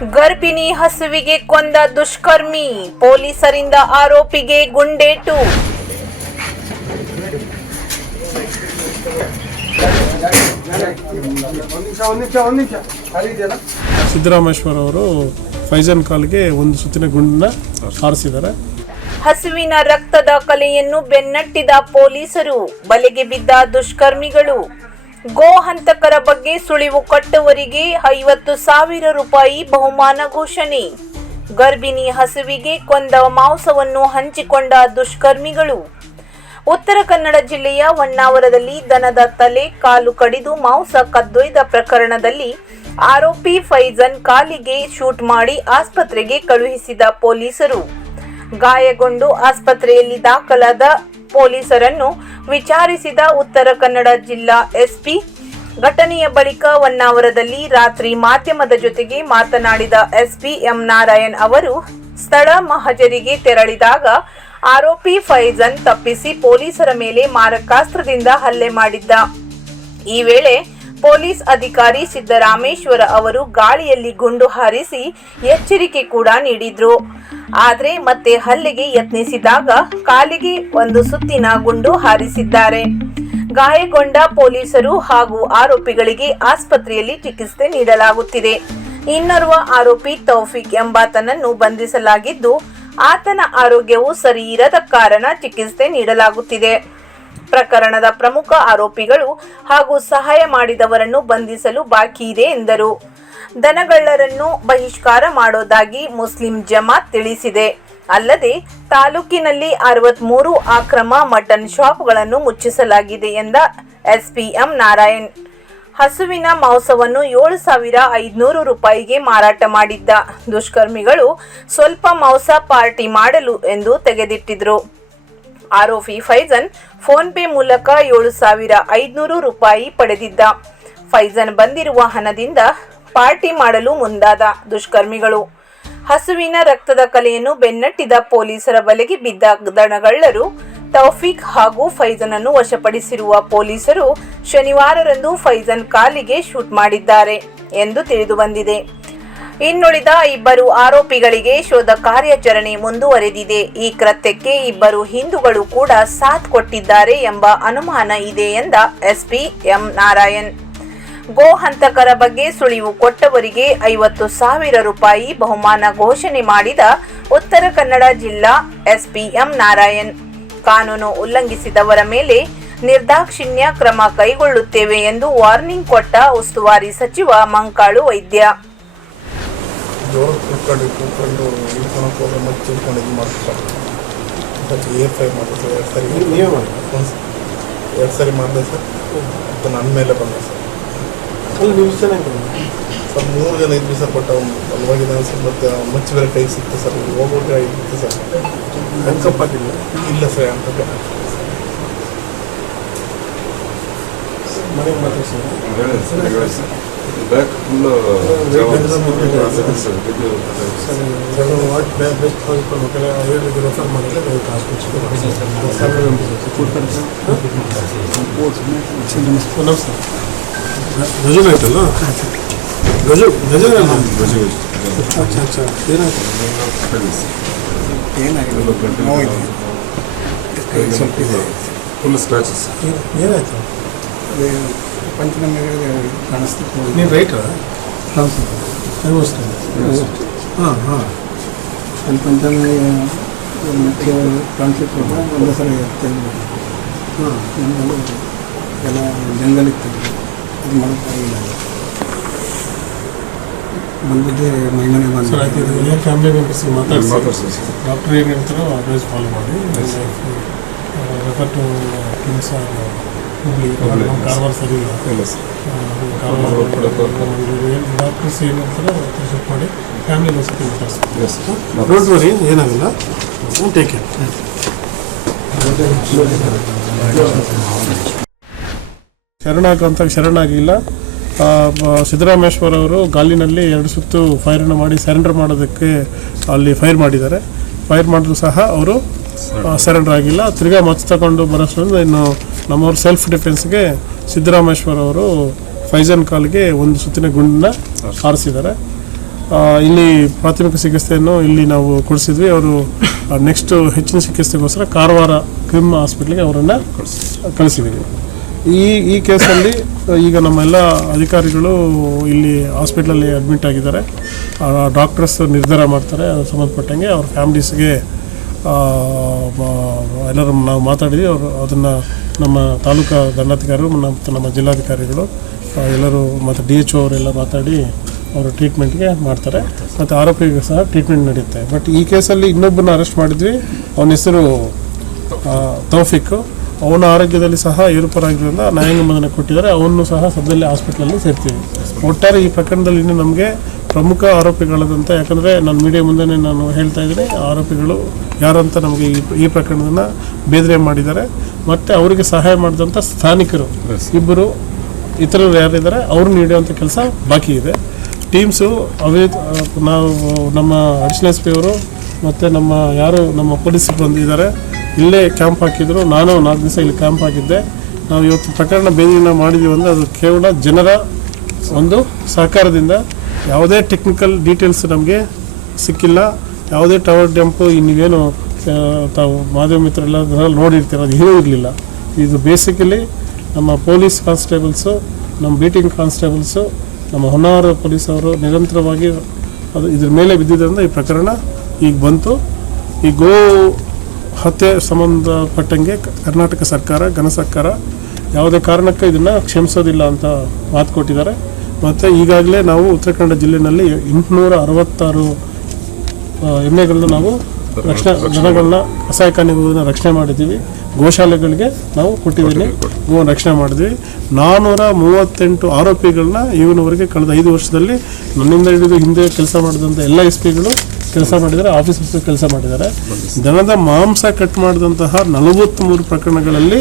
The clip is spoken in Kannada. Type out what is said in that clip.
ಗರ್ಭಿಣಿ ಹಸುವಿಗೆ ಕೊಂದ ದುಷ್ಕರ್ಮಿ, ಪೊಲೀಸರಿಂದ ಆರೋಪಿಗೆ ಗುಂಡೇಟು. ಸಿದ್ದರಾಮೇಶ್ವರ ಅವರು ಫೈಜನ್ ಕಾಲ್ಗೆ ಒಂದು ಸುತ್ತಿನ ಗುಂಡನ್ನ ಹಾರಿಸಿದ್ದಾರೆ. ಹಸುವಿನ ರಕ್ತದ ಕಲೆಯನ್ನು ಬೆನ್ನಟ್ಟಿದ ಪೊಲೀಸರು, ಬಲೆಗೆ ಬಿದ್ದ ದುಷ್ಕರ್ಮಿಗಳು. ಗೋ ಹಂತಕರ ಬಗ್ಗೆ ಸುಳಿವು ಕೊಟ್ಟವರಿಗೆ 50,000 ರೂಪಾಯಿ ಬಹುಮಾನ ಘೋಷಣೆ. ಗರ್ಭಿಣಿ ಹಸುವಿಗೆ ಕೊಂದ ಮಾಂಸವನ್ನು ಹಂಚಿಕೊಂಡ ದುಷ್ಕರ್ಮಿಗಳು. ಉತ್ತರ ಕನ್ನಡ ಜಿಲ್ಲೆಯ ಹೊನ್ನಾವರದಲ್ಲಿ ದನದ ತಲೆ ಕಾಲು ಕಡಿದು ಮಾಂಸ ಕದ್ದೊಯ್ದ ಪ್ರಕರಣದಲ್ಲಿ ಆರೋಪಿ ಫೈಜನ್ ಕಾಲಿಗೆ ಶೂಟ್ ಮಾಡಿ ಆಸ್ಪತ್ರೆಗೆ ಕಳುಹಿಸಿದ ಪೊಲೀಸರು. ಗಾಯಗೊಂಡು ಆಸ್ಪತ್ರೆಯಲ್ಲಿ ದಾಖಲಾದ ಪೊಲೀಸರನ್ನು ವಿಚಾರಿಸಿದ ಉತ್ತರ ಕನ್ನಡ ಜಿಲ್ಲಾ ಎಸ್ಪಿ, ಘಟನೆಯ ಬಳಿಕ ಹೊನ್ನಾವರದಲ್ಲಿ ರಾತ್ರಿ ಮಾಧ್ಯಮದ ಜೊತೆಗೆ ಮಾತನಾಡಿದ ಎಸ್ಪಿ ಎಂ ನಾರಾಯಣ್ ಅವರು, ಸ್ಥಳ ಮಹಜರಿಗೆ ತೆರಳಿದಾಗ ಆರೋಪಿ ಫೈಜನ್ ತಪ್ಪಿಸಿ ಪೊಲೀಸರ ಮೇಲೆ ಮಾರಕಾಸ್ತ್ರದಿಂದ ಹಲ್ಲೆ ಮಾಡಿದ್ದ. ಈ ವೇಳೆ ಪೊಲೀಸ್ ಅಧಿಕಾರಿ ಸಿದ್ದರಾಮೇಶ್ವರ ಅವರು ಗಾಳಿಯಲ್ಲಿ ಗುಂಡು ಹಾರಿಸಿ ಎಚ್ಚರಿಕೆ ಕೂಡ ನೀಡಿದ್ರು. ಆದರೆ ಮತ್ತೆ ಹಲ್ಲೆಗೆ ಯತ್ನಿಸಿದಾಗ ಕಾಲಿಗೆ ಒಂದು ಸುತ್ತಿನ ಗುಂಡು ಹಾರಿಸಿದ್ದಾರೆ. ಗಾಯಗೊಂಡ ಪೊಲೀಸರು ಹಾಗೂ ಆರೋಪಿಗಳಿಗೆ ಆಸ್ಪತ್ರೆಯಲ್ಲಿ ಚಿಕಿತ್ಸೆ ನೀಡಲಾಗುತ್ತಿದೆ. ಇನ್ನೋರ್ವ ಆರೋಪಿ ತೌಫಿಕ್ ಎಂಬಾತನನ್ನು ಬಂಧಿಸಲಾಗಿದ್ದು, ಆತನ ಆರೋಗ್ಯವು ಸರಿ ಇರದ ಕಾರಣ ಚಿಕಿತ್ಸೆ ನೀಡಲಾಗುತ್ತಿದೆ. ಪ್ರಕರಣದ ಪ್ರಮುಖ ಆರೋಪಿಗಳು ಹಾಗೂ ಸಹಾಯ ಮಾಡಿದವರನ್ನು ಬಂಧಿಸಲು ಬಾಕಿ ಇದೆ ಎಂದರು. ದನಗಳ್ಳರನ್ನು ಬಹಿಷ್ಕಾರ ಮಾಡೋದಾಗಿ ಮುಸ್ಲಿಂ ಜಮಾತ್ ತಿಳಿಸಿದೆ. ಅಲ್ಲದೆ ತಾಲೂಕಿನಲ್ಲಿ 63 ಅಕ್ರಮ ಮಟನ್ ಶಾಪ್ಗಳನ್ನು ಮುಚ್ಚಿಸಲಾಗಿದೆ ಎಂದ ಎಸ್ಪಿ ಎಂ ನಾರಾಯಣ್. ಹಸುವಿನ ಮಾಂಸವನ್ನು 7,500 ರೂಪಾಯಿಗೆ ಮಾರಾಟ ಮಾಡಿದ್ದ ದುಷ್ಕರ್ಮಿಗಳು ಸ್ವಲ್ಪ ಮಾಂಸ ಪಾರ್ಟಿ ಮಾಡಲು ಎಂದು ತೆಗೆದಿಟ್ಟಿದ್ರು. ಆರೋಪಿ ಫೈಜನ್ ಫೋನ್ ಪೇ ಮೂಲಕ 7,500 ರೂಪಾಯಿ ಪಡೆದಿದ್ದ. ಫೈಜನ್ ಬಂದಿರುವ ಹಣದಿಂದ ಪಾರ್ಟಿ ಮಾಡಲು ಮುಂದಾದ ದುಷ್ಕರ್ಮಿಗಳು. ಹಸುವಿನ ರಕ್ತದ ಕಲೆಯನ್ನು ಬೆನ್ನಟ್ಟಿದ ಪೊಲೀಸರ ಬಲೆಗೆ ಬಿದ್ದ ದನಗಳ್ಳರು ತೌಫಿಕ್ ಹಾಗೂ ಫೈಜನನ್ನು ವಶಪಡಿಸಿರುವ ಪೊಲೀಸರು ಶನಿವಾರರಂದು ಫೈಜನ್ ಕಾಲಿಗೆ ಶೂಟ್ ಮಾಡಿದ್ದಾರೆ ಎಂದು ತಿಳಿದುಬಂದಿದೆ. ಇನ್ನುಳಿದ 2 ಆರೋಪಿಗಳಿಗೆ ಶೋಧ ಕಾರ್ಯಾಚರಣೆ ಮುಂದುವರೆದಿದೆ. ಈ ಕೃತ್ಯಕ್ಕೆ 2 ಹಿಂದೂಗಳು ಕೂಡ ಸಾಥ್ ಕೊಟ್ಟಿದ್ದಾರೆ ಎಂಬ ಅನುಮಾನ ಇದೆ ಎಂದ ಎಸ್ಪಿ ಎಂ ನಾರಾಯಣ್. ಗೋ ಹಂತಕರ ಬಗ್ಗೆ ಸುಳಿವು ಕೊಟ್ಟವರಿಗೆ 50,000 ರೂಪಾಯಿ ಬಹುಮಾನ ಘೋಷಣೆ ಮಾಡಿದ ಉತ್ತರ ಕನ್ನಡ ಜಿಲ್ಲಾ ಎಸ್ಪಿ ಎಂ ನಾರಾಯಣ್. ಕಾನೂನು ಉಲ್ಲಂಘಿಸಿದವರ ಮೇಲೆ ನಿರ್ದಾಕ್ಷಿಣ್ಯ ಕ್ರಮ ಕೈಗೊಳ್ಳುತ್ತೇವೆ ಎಂದು ವಾರ್ನಿಂಗ್ ಕೊಟ್ಟ ಉಸ್ತುವಾರಿ ಸಚಿವ ಮಂಕಾಳು ವೈದ್ಯ. ನನ್ನ ಮೇಲೆ ಬಂದ ಸರ್, ನೀವು ಚೆನ್ನಾಗಿ ಸರ್ 3 ಜನ ಇದ್ವಿ ಸರ್. ಬಟ್ ಅಲ್ವಾಗಿದ್ದ ಸರ್, ಮತ್ತು ಮಚ್ಚಿ ಬೇರೆ ಕೈ ಸಿಕ್ತು ಸರ್. ಹೋಗೋಕೆ ಇತ್ತು ಸರ್. ಕಪ್ಪಾಗಿಲ್ಲ ಇಲ್ಲ ಸರ್. ಅಂತ ಮನೆಗೆ ಮಾತ್ರ ಸರ್ ಬ್ಯಾಕ್ ಫುಲ್ಲು ಬೆಸ್ಟ್ ಹೇಳಿದ್ರು ರೆಫರ್ ಮಾಡಿದ್ರೆ ಗಜಲ್ ಆಯ್ತಲ್ಲ, ಗಜಲ್ ಏನಾಗಿದೆ ಫುಲ್ ಸ್ಕ್ರಾಚಸ್. ಏನಾಯ್ತು? ಪಂಚನಮ್ಮಗೆ ಕಾಣಿಸ್ತಿತ್ತು. ನೀವು ರೈಟ್ರಾ? ಹಾಂ ಅಲ್ಲಿ ಪಂಚನಮ್ಮಗೆ ಮತ್ತೆ ಕಾಣಿಸ್ತಿತ್ತು. ಒಂದೇ ಸಲ ಎಲ್ಲ ಜಂಗಲಿತ್ತು. ಅದು ಮಾಡೋಕ್ಕಾಗಿಲ್ಲ. ಬಂದಿದ್ದೆ ಮೈಮನೆ ಬಂದು ಎಲ್ಲ ಫ್ಯಾಮಿಲಿ ಮೆಂಬರ್ಸ್ಗೆ ಮಾತಾಡ್ಸಿ ಡಾಕ್ಟರ್ ಏನು ಹೇಳ್ತಾರೋ ಅಡ್ವೈಸ್ ಫಾಲೋ ಮಾಡಿ refer to KIMS Hubli. Karwar ಸರಿ ಇಲ್ಲ ಸರ್. ಡಾಕ್ಟರ್ಸ್ ಏನು ಹೇಳ್ತಾರೋ ಚೆಕ್ ಮಾಡಿ ಫ್ಯಾಮಿಲಿ ಮೆಂಬರ್ಸ್ಗೆ ಮಾತಾಡ್ಸಿ. ಡೋಂಟ್ ವರಿ, ಏನಾಗಲ್ಲ. Take care. ಶರಣಾಗಿಲ್ಲ. ಸಿದ್ದರಾಮೇಶ್ವರ ಅವರು ಗಾಲಿನಲ್ಲಿ 2 ಸುತ್ತು ಫೈರನ್ನು ಮಾಡಿ ಸರೆಂಡರ್ ಮಾಡೋದಕ್ಕೆ ಅಲ್ಲಿ ಫೈರ್ ಮಾಡಿದ್ದಾರೆ. ಫೈರ್ ಮಾಡಿದ್ರು ಸಹ ಅವರು ಸರೆಂಡರ್ ಆಗಿಲ್ಲ. ತಿರ್ಗಾ ಮಚ್ಚ ತಗೊಂಡು ಬರೋಷ್ಟರಿಂದ ಇನ್ನು ನಮ್ಮವ್ರ ಸೆಲ್ಫ್ ಡಿಫೆನ್ಸ್ಗೆ ಸಿದ್ದರಾಮೇಶ್ವರ ಅವರು ಫೈಜನ್ ಕಾಲ್ಗೆ ಒಂದು ಸುತ್ತಿನ ಗುಂಡನ್ನ ಹಾರಿಸಿದ್ದಾರೆ. ಇಲ್ಲಿ ಪ್ರಾಥಮಿಕ ಚಿಕಿತ್ಸೆಯನ್ನು ಇಲ್ಲಿ ನಾವು ಕೊಡಿಸಿದ್ವಿ. ಅವರು ನೆಕ್ಸ್ಟ್ ಹೆಚ್ಚಿನ ಚಿಕಿತ್ಸೆಗೋಸ್ಕರ ಕಾರವಾರ ಕ್ರಿಮ್ ಹಾಸ್ಪಿಟ್ಲಿಗೆ ಅವರನ್ನು ಕಳಿಸಿದ್ದೀವಿ. ಈ ಕೇಸಲ್ಲಿ ಈಗ ನಮ್ಮೆಲ್ಲ ಅಧಿಕಾರಿಗಳು ಇಲ್ಲಿ ಹಾಸ್ಪಿಟ್ಲಲ್ಲಿ ಅಡ್ಮಿಟ್ ಆಗಿದ್ದಾರೆ. ಡಾಕ್ಟರ್ಸ್ ನಿರ್ಧಾರ ಮಾಡ್ತಾರೆ ಅದಕ್ಕೆ ಸಂಬಂಧಪಟ್ಟಂಗೆ ಅವ್ರ ಫ್ಯಾಮಿಲೀಸ್ಗೆ ಎಲ್ಲರೂ ನಾವು ಮಾತಾಡಿದ್ವಿ. ಅವರು ಅದನ್ನು ನಮ್ಮ ತಾಲೂಕಾ ದಂಡಾಧಿಕಾರಿಗಳು ಮತ್ತು ನಮ್ಮ ಜಿಲ್ಲಾಧಿಕಾರಿಗಳು ಎಲ್ಲರೂ ಮತ್ತು DHO ಅವರೆಲ್ಲ ಮಾತಾಡಿ ಅವರು ಟ್ರೀಟ್ಮೆಂಟ್ಗೆ ಮಾಡ್ತಾರೆ ಮತ್ತು ಆರೋಪಿಗೆ ಸಹ ಟ್ರೀಟ್ಮೆಂಟ್ ನಡೆಯುತ್ತೆ. ಬಟ್ ಈ ಕೇಸಲ್ಲಿ ಇನ್ನೊಬ್ಬರನ್ನ ಅರೆಸ್ಟ್ ಮಾಡಿದ್ವಿ. ಅವನ ಹೆಸರು ತೌಫಿಕ್. ಅವನ ಆರೋಗ್ಯದಲ್ಲಿ ಸಹ ಏರುಪೇರಾಗಿರೋದ್ರಿಂದ ನ್ಯಾಯಾಂಗ ಬಂಧನ ಕೊಟ್ಟಿದ್ದಾರೆ. ಅವನು ಸಹ ಸದ್ಯದಲ್ಲೇ ಹಾಸ್ಪಿಟ್ಲಲ್ಲಿ ಸೇರ್ತೀವಿ. ಒಟ್ಟಾರೆ ಈ ಪ್ರಕರಣದಲ್ಲಿ ಇನ್ನೂ ನಮಗೆ ಪ್ರಮುಖ ಆರೋಪಿಗಳಾದಂಥ, ಯಾಕಂದರೆ ನಾನು ಮೀಡಿಯಾ ಮುಂದೆ ನಾನು ಹೇಳ್ತಾ ಇದ್ದೀನಿ, ಆರೋಪಿಗಳು ಯಾರಂತ ನಮಗೆ ಈ ಪ್ರಕರಣವನ್ನು ಬೇದ್ರೆ ಮಾಡಿದ್ದಾರೆ. ಮತ್ತು ಅವರಿಗೆ ಸಹಾಯ ಮಾಡಿದಂಥ ಸ್ಥಾನಿಕರು ಇಬ್ಬರು ಇತರರು ಯಾರಿದ್ದಾರೆ ಅವ್ರನ್ನ ಹಿಡಿಯುವಂಥ ಕೆಲಸ ಬಾಕಿ ಇದೆ. ಟೀಮ್ಸು ನಾವು ನಮ್ಮ ಅಡಿಷನಲ್ SP ಅವರು ಮತ್ತು ನಮ್ಮ ಪೊಲೀಸ್ ಸಿಬ್ಬಂದಿ ಇದ್ದಾರೆ, ಇಲ್ಲೇ ಕ್ಯಾಂಪ್ ಹಾಕಿದ್ರು. ನಾನು 4 ದಿವಸ ಇಲ್ಲಿ ಕ್ಯಾಂಪ್ ಹಾಕಿದ್ದೆ. ನಾವು ಇವತ್ತು ಪ್ರಕರಣ ಬೇದಿನ ಮಾಡಿದ್ದೀವಿ ಅಂದರೆ ಅದು ಕೇವಲ ಜನರ ಒಂದು ಸಹಕಾರದಿಂದ. ಯಾವುದೇ ಟೆಕ್ನಿಕಲ್ ಡೀಟೇಲ್ಸ್ ನಮಗೆ ಸಿಕ್ಕಿಲ್ಲ. ಯಾವುದೇ ಟವರ್ ಡ್ಯಾಂಪು ನೀವೇನು ತಾವು ಮಾಧ್ಯಮ ಮಿತ್ರರೆಲ್ಲ ನೋಡಿರ್ತೀರ, ಅದು ಏನೂ ಇರಲಿಲ್ಲ. ಇದು ಬೇಸಿಕಲಿ ನಮ್ಮ ಪೊಲೀಸ್ ಕಾನ್ಸ್ಟೇಬಲ್ಸು, ನಮ್ಮ ಬೀಟಿಂಗ್ ಕಾನ್ಸ್ಟೇಬಲ್ಸು, ನಮ್ಮ ಹೊನ್ನಾವರ ಪೊಲೀಸವರು ನಿರಂತರವಾಗಿ ಇದ್ರ ಮೇಲೆ ಬಿದ್ದಿದ್ದರಿಂದ ಈ ಪ್ರಕರಣ ಈಗ ಬಂತು. ಈ ಗೋ ಹತ್ಯೆ ಸಂಬಂಧಪಟ್ಟಂಗೆ ಕರ್ನಾಟಕ ಸರ್ಕಾರ, ಘನ ಸರ್ಕಾರ ಯಾವುದೇ ಕಾರಣಕ್ಕೆ ಇದನ್ನು ಕ್ಷಮಿಸೋದಿಲ್ಲ ಅಂತ ಮಾತು ಕೊಟ್ಟಿದ್ದಾರೆ. ಮತ್ತು ಈಗಾಗಲೇ ನಾವು ಉತ್ತರ ಕನ್ನಡ ಜಿಲ್ಲೆಯಲ್ಲಿ 866 ಎಮ್ಮೆಗಳನ್ನ ನಾವು ಜನಗಳನ್ನ ಕಸಾಯಿಖಾನೆಗಳನ್ನ ರಕ್ಷಣೆ ಮಾಡಿದ್ದೀವಿ. ಗೋಶಾಲೆಗಳಿಗೆ ನಾವು ಕೊಟ್ಟಿದ್ದೀನಿ, ಗೋವನ್ನು ರಕ್ಷಣೆ ಮಾಡಿದ್ವಿ. 438 ಆರೋಪಿಗಳನ್ನ ಇವನವರೆಗೆ ಕಳೆದ 5 ವರ್ಷದಲ್ಲಿ ನನ್ನಿಂದ ಹಿಡಿದು ಹಿಂದೆ ಕೆಲಸ ಮಾಡಿದಂಥ ಎಲ್ಲ SP ಗಳು ಕೆಲಸ ಮಾಡಿದ್ದಾರೆ, ಆಫೀಸರ್ಸ್ ಕೆಲಸ ಮಾಡಿದ್ದಾರೆ. ದನದ ಮಾಂಸ ಕಟ್ ಮಾಡಿದಂತಹ 43 ಪ್ರಕರಣಗಳಲ್ಲಿ